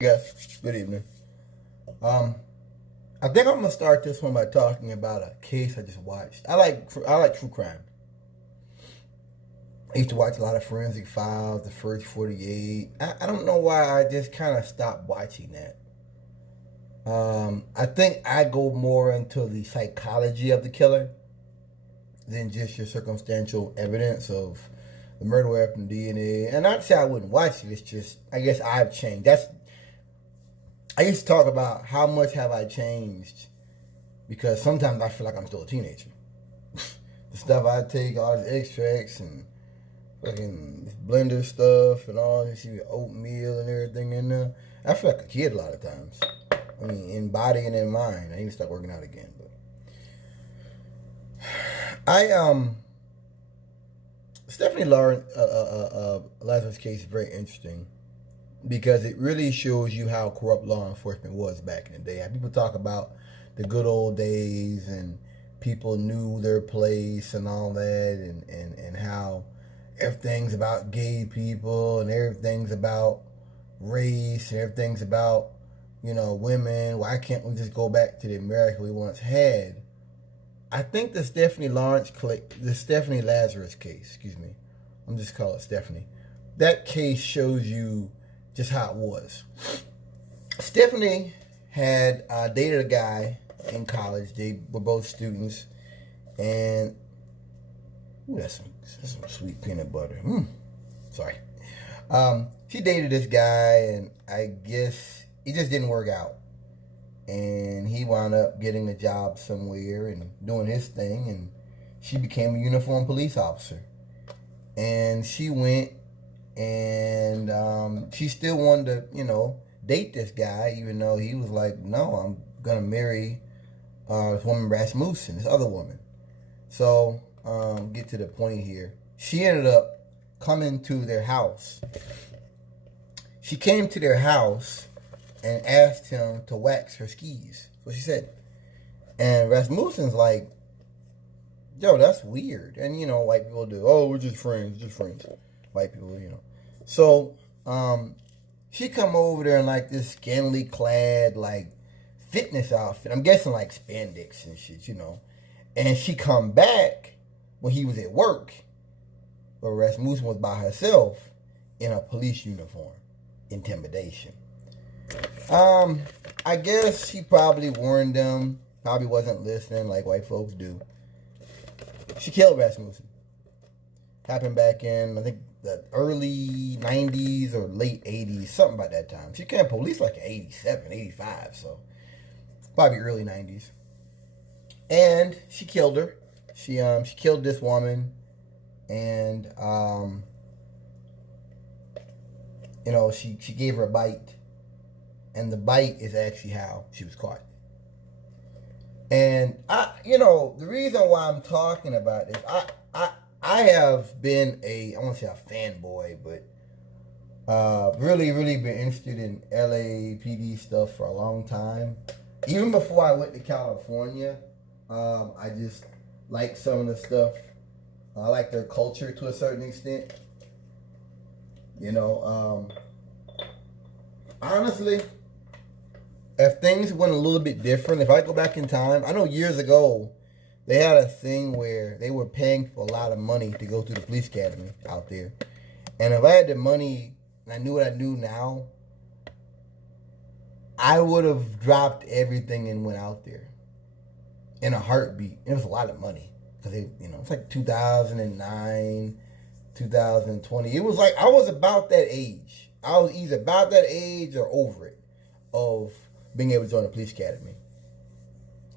Yes, good evening. Um, I think I'm gonna start this one by talking about a case I just watched. I like true crime. I used to watch a lot of Forensic Files, the First 48. I don't know why I just kind of stopped watching that. I think I go more into the psychology of the killer than just your circumstantial evidence of the murder weapon, DNA. And not to say I wouldn't watch it. It's just I guess I've changed. I used to talk about how much have I changed because sometimes I feel like I'm still a teenager. The stuff I take, all these extracts and fucking blender stuff and all this oatmeal and everything in there. I feel like a kid a lot of times. I mean, in body and in mind. I need to start working out again. But I Stephanie Lazarus case is very interesting because it really shows you how corrupt law enforcement was back in the day. People talk about the good old days and people knew their place and all that, and how everything's about gay people and everything's about race and everything's about, women. Why can't we just go back to the America we once had? I think the Stephanie Lazarus case, excuse me, I'm just calling it Stephanie. That case shows you just how it was. Stephanie had dated a guy in college. They were both students, and that's some sweet peanut butter. Sorry. She dated this guy, and I guess it just didn't work out. And he wound up getting a job somewhere and doing his thing, and she became a uniformed police officer. And she went and she still wanted to, date this guy, even though he was like, no, I'm going to marry this woman, Rasmussen, this other woman. So, get to the point here. She ended up coming to their house. She came to their house and asked him to wax her skis. That's what she said. And Rasmussen's like, yo, that's weird. And, white people do. Oh, we're just friends, White people, So, she come over there in like this scantily clad, like, fitness outfit. I'm guessing like spandex and shit, And she come back when he was at work, but Rasmussen was by herself in a police uniform. Intimidation. I guess she probably warned them, probably wasn't listening like white folks do. She killed Rasmussen. Happened back in, I think, the early 90s or late 80s, something about that time. She came to police like in 87, 85, so probably early 90s. And she killed her. She killed this woman, and she gave her a bite. And the bite is actually how she was caught. And the reason why I'm talking about this, I have been I won't say a fanboy, but really, really been interested in LAPD stuff for a long time. Even before I went to California, I just like some of the stuff. I like their culture to a certain extent. Honestly, if things went a little bit different, if I go back in time, I know years ago, they had a thing where they were paying people a lot of money to go to the police academy out there. And if I had the money and I knew what I knew now, I would have dropped everything and went out there in a heartbeat. It was a lot of money because it's like 2009, 2020. It was like I was about that age. I was either about that age or over it of being able to join the police academy.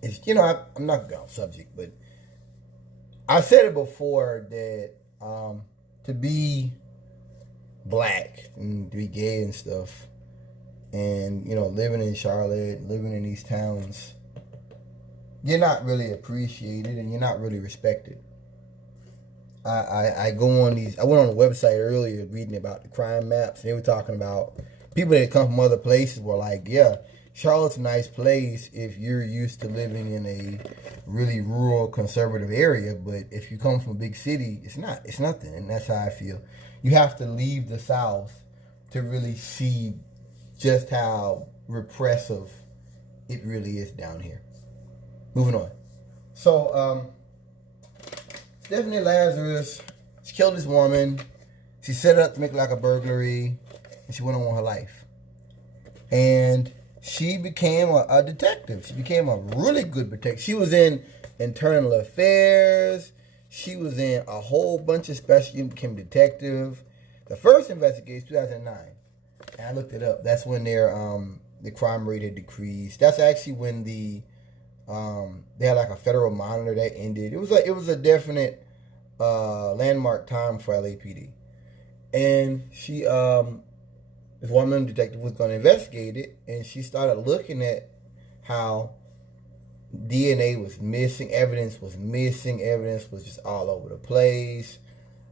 It's I'm not going off subject, but I said it before that to be black and to be gay and stuff, and living in Charlotte, living in these towns, you're not really appreciated and you're not really respected. I go on these. I went on a website earlier reading about the crime maps. And they were talking about people that come from other places were like, yeah, Charlotte's a nice place if you're used to living in a really rural, conservative area. But if you come from a big city, it's not. It's nothing. And that's how I feel. You have to leave the South to really see just how repressive it really is down here. Moving on. So, Stephanie Lazarus, she killed this woman. She set it up to make it like a burglary, and she went on with her life. And she became a detective. She became a really good detective. She was in internal affairs. She was in a whole bunch of special. She became a detective. The first investigation, 2009. And I looked it up. That's when the crime rate had decreased. That's actually when they had like a federal monitor that ended. It was a definite landmark time for LAPD. And she this woman detective was going to investigate it, and she started looking at how DNA was missing, evidence was just all over the place.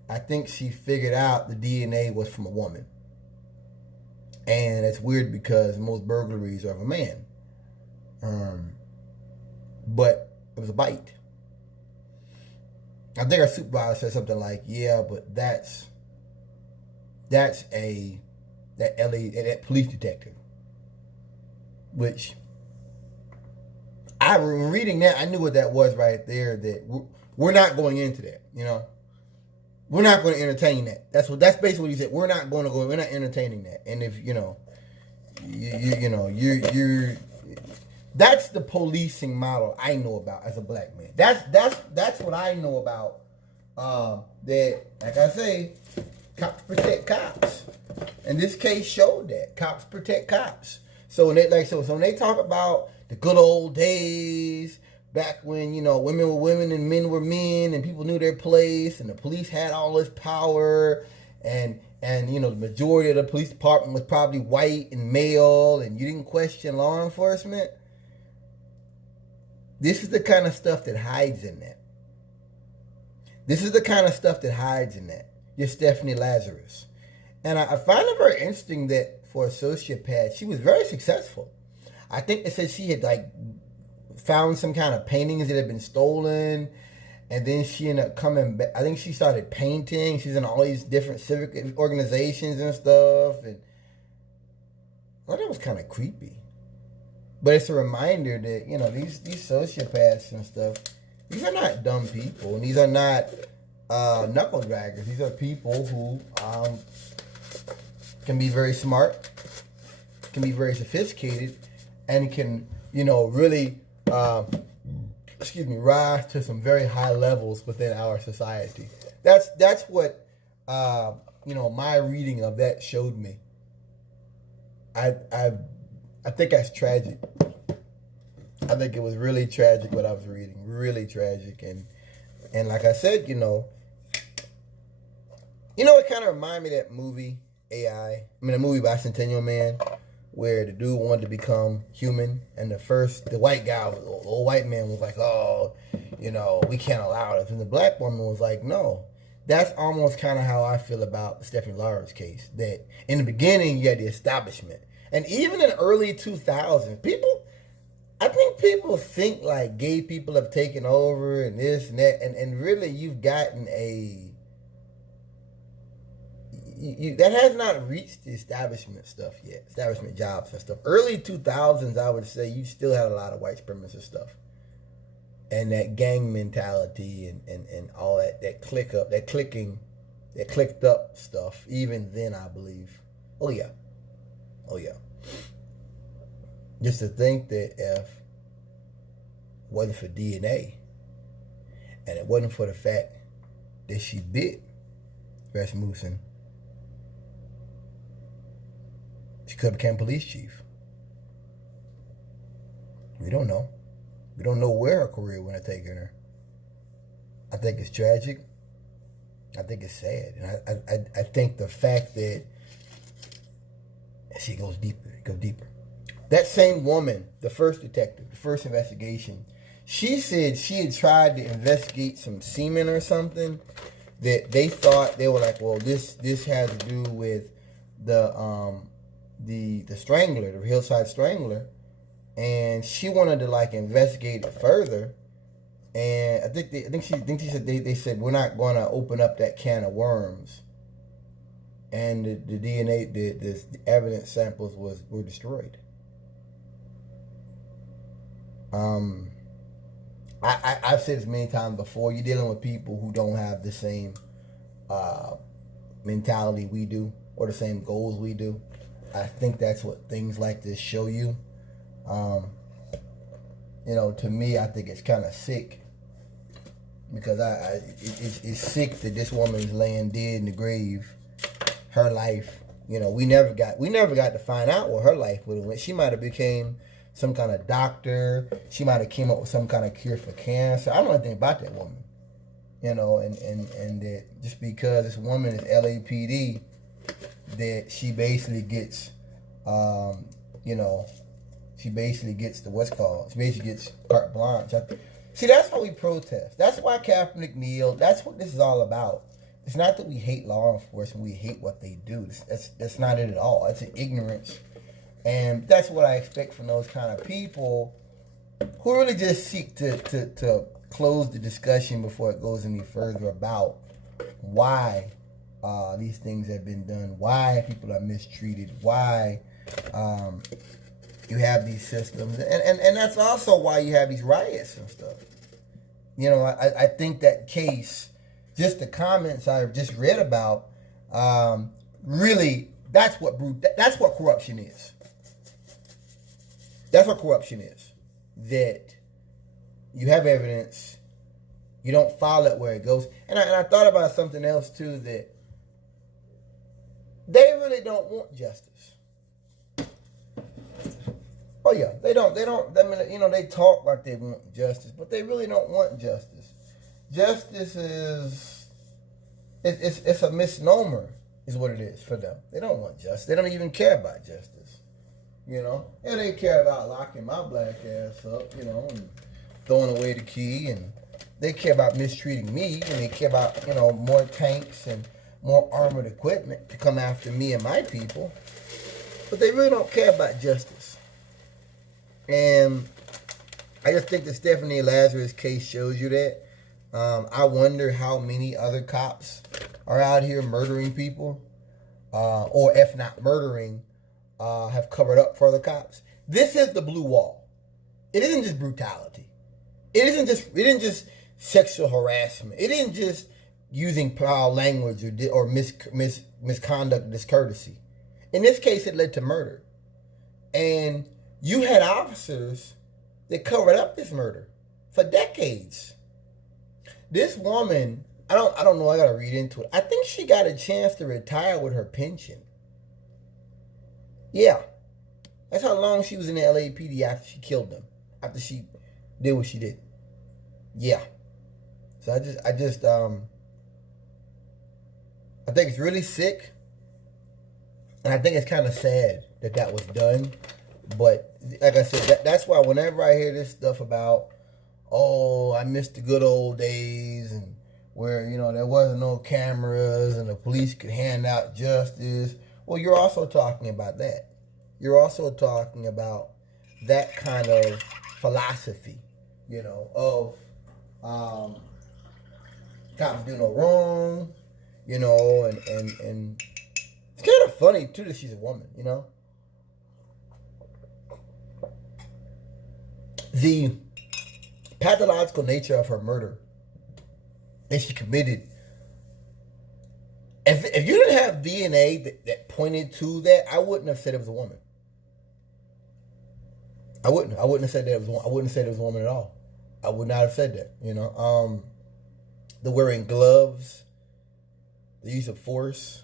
I think she figured out the DNA was from a woman. And that's weird because most burglaries are of a man. But it was a bite. I think our supervisor said something like, yeah, but that police detective. Which, when reading that, I knew what that was right there, that we're not going into that, you know. We're not going to entertain that. That's basically what he said. We're not entertaining that. And if, you're that's the policing model I know about as a black man. That's what I know about. That, like I say, cops protect cops. And this case showed that cops protect cops. So when they talk about the good old days, back when, women were women and men were men, and people knew their place, and the police had all this power, and the majority of the police department was probably white and male, and you didn't question law enforcement. This is the kind of stuff that hides in that. You're Stephanie Lazarus. And I find it very interesting that for a sociopath, she was very successful. I think they said she had found some kind of paintings that had been stolen, and then she ended up coming back. I think she started painting. She's in all these different civic organizations and stuff, and I thought that was kind of creepy. But it's a reminder that these sociopaths and stuff, these are not dumb people, and these are not knuckle draggers. These are people who can be very smart, can be very sophisticated, and can really rise to some very high levels within our society. That's what my reading of that showed me. I think that's tragic. I think it was really tragic what I was reading. Really tragic. And like I said, it kind of reminded me of that movie, a movie by Centennial Man, where the dude wanted to become human, and the white guy, the old white man was like, oh, we can't allow this. And the black woman was like, no. That's almost kind of how I feel about the Stephanie Lazarus case. That in the beginning, you had the establishment. And even in the early 2000s, I think people think like gay people have taken over and this and that. And really, you've gotten that has not reached the establishment stuff yet. Establishment jobs and stuff. Early 2000s, I would say you still had a lot of white supremacist stuff. And that gang mentality and all that clicked up stuff. Even then, I believe. Oh yeah. Just to think that if it wasn't for DNA, and it wasn't for the fact that she bit Rasmussen, she could have become police chief. We don't know. We don't know where her career would have taken her. I think it's tragic. I think it's sad. And I think the fact that she goes deeper. That same woman, the first detective, the first investigation, she said she had tried to investigate some semen or something that they thought, they were like, well, this has to do with the strangler, the hillside strangler. And she wanted to investigate it further, and I think she said they said we're not going to open up that can of worms. and the DNA, the evidence samples were destroyed. I've said this many times before. You're dealing with people who don't have the same mentality we do, or the same goals we do. I think that's what things like this show you. To me, I think it's kind of sick, because it's sick that this woman is laying dead in the grave. Her life, we never got to find out what her life would have went. She might have became some kind of doctor. She might have came up with some kind of cure for cancer. I don't know anything about that woman, and that just because this woman is LAPD, that she basically gets, she basically gets she basically gets carte blanche. See, that's how we protest. That's why Kaepernick kneeled. That's what this is all about. It's not that we hate law enforcement. We hate what they do. That's not it at all. It's an ignorance. And that's what I expect from those kind of people who really just seek to close the discussion before it goes any further about why these things have been done, why people are mistreated, why you have these systems. And that's also why you have these riots and stuff. I think that case, just the comments I've just read about, really, that's what corruption is. That's what corruption is. That you have evidence, you don't follow it where it goes. And I thought about something else too, that they really don't want justice. Oh yeah, they don't. I mean, they talk like they want justice, but they really don't want justice. Justice is, it's a misnomer, is what it is for them. They don't want justice. They don't even care about justice. And they care about locking my black ass up, and throwing away the key, and they care about mistreating me, and they care about, more tanks and more armored equipment to come after me and my people. But they really don't care about justice. And I just think the Stephanie Lazarus case shows you that. I wonder how many other cops are out here murdering people, or if not murdering, have covered up for the cops. This is the blue wall. It isn't just brutality. It isn't just sexual harassment. It isn't just using foul language or misconduct, discourtesy. In this case, it led to murder. And you had officers that covered up this murder for decades. This woman, I don't know, I gotta read into it. I think she got a chance to retire with her pension. Yeah. That's how long she was in the LAPD after she killed them. After she did what she did. Yeah. So I think it's really sick. And I think it's kind of sad that was done. But like I said, that's why whenever I hear this stuff about, I miss the good old days, and where, there wasn't no cameras and the police could hand out justice. Well, you're also talking about that. You're also talking about that kind of philosophy, of cops do no wrong, and it's kind of funny too that she's a woman, The pathological nature of her murder that she committed. If you didn't have DNA that pointed to that, I wouldn't have said it was a woman. I wouldn't have said that it was one. I wouldn't have said it was a woman at all. I would not have said that. The wearing gloves, the use of force,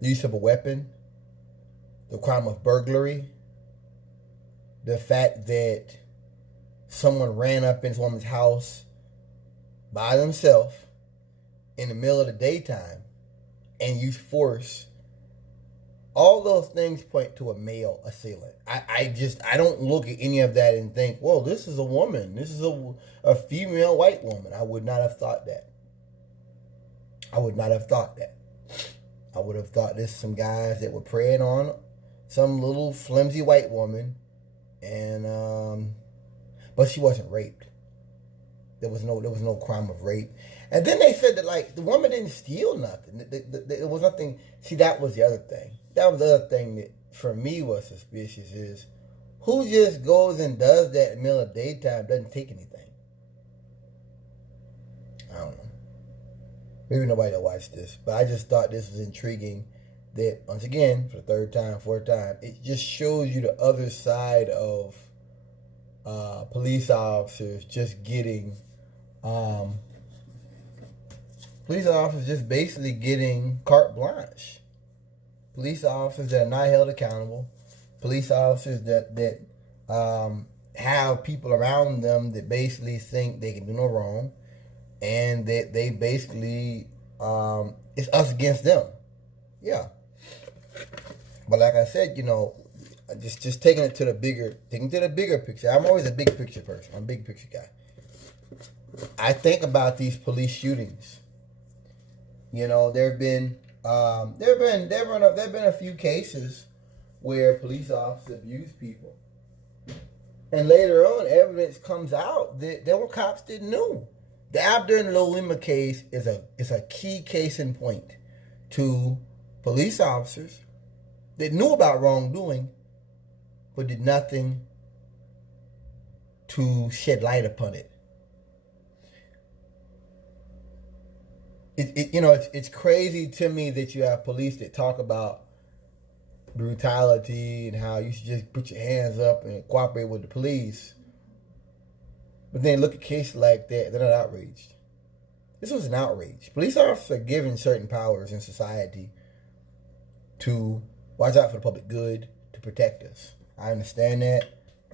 the use of a weapon, the crime of burglary, the fact that someone ran up in this woman's house by themselves in the middle of the daytime and used force. All those things point to a male assailant. I don't look at any of that and think, whoa, this is a woman. This is a female white woman. I would not have thought that. I would have thought this some guys that were preying on some little flimsy white woman, and but she wasn't raped. There was no crime of rape. And then they said that, like, the woman didn't steal nothing. It was nothing. See, that was the other thing. That was the other thing that, for me, was suspicious is who just goes and does that in the middle of daytime, doesn't take anything. I don't know. Maybe nobody will watch this. But I just thought this was intriguing that, once again, for the third time, fourth time, it just shows you the other side of police officers just getting... police officers just basically getting carte blanche. Police officers that are not held accountable. Police officers that have people around them that basically think they can do no wrong. And that they basically, it's us against them. Yeah. But like I said, you know, just taking it to the bigger picture. I'm always a big picture person. I'm a big picture guy. I think about these police shootings. You know, there've been a few cases where police officers abuse people, and later on, evidence comes out that there were cops that knew. The Abdur and Lolima case is a key case in point to police officers that knew about wrongdoing, but did nothing to shed light upon it. It's crazy to me that you have police that talk about brutality and how you should just put your hands up and cooperate with the police. But then look at cases like that, they're not outraged. This was an outrage. Police officers are given certain powers in society to watch out for the public good, to protect us. I understand that.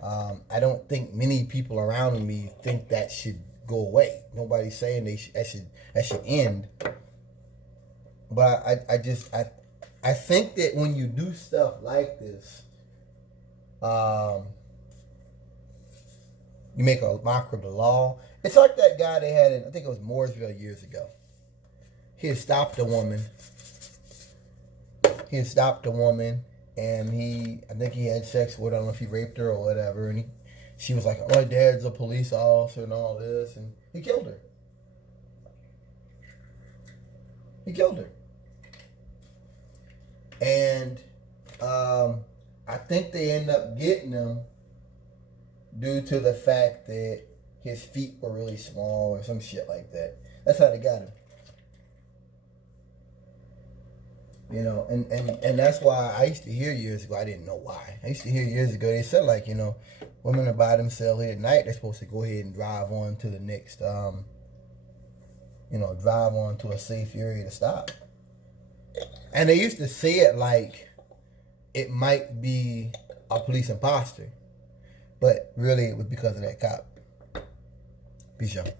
I don't think many people around me think that should go away. Nobody's saying that should end. But I think that when you do stuff like this, you make a mockery of the law. It's like that guy they had in, I think it was Mooresville years ago. He had stopped a woman. And I think he had sex with her. I don't know if he raped her or whatever. And she was like, my dad's a police officer and all this. And he killed her. And I think they end up getting him due to the fact that his feet were really small or some shit like that. That's how they got him. You know, and that's why I used to hear years ago, I didn't know why. I used to hear years ago, they said, like, you know, women are by themselves here at night, they're supposed to go ahead and drive on to the next, drive on to a safe area to stop. And they used to say it like it might be a police imposter. But really, it was because of that cop. Peace out.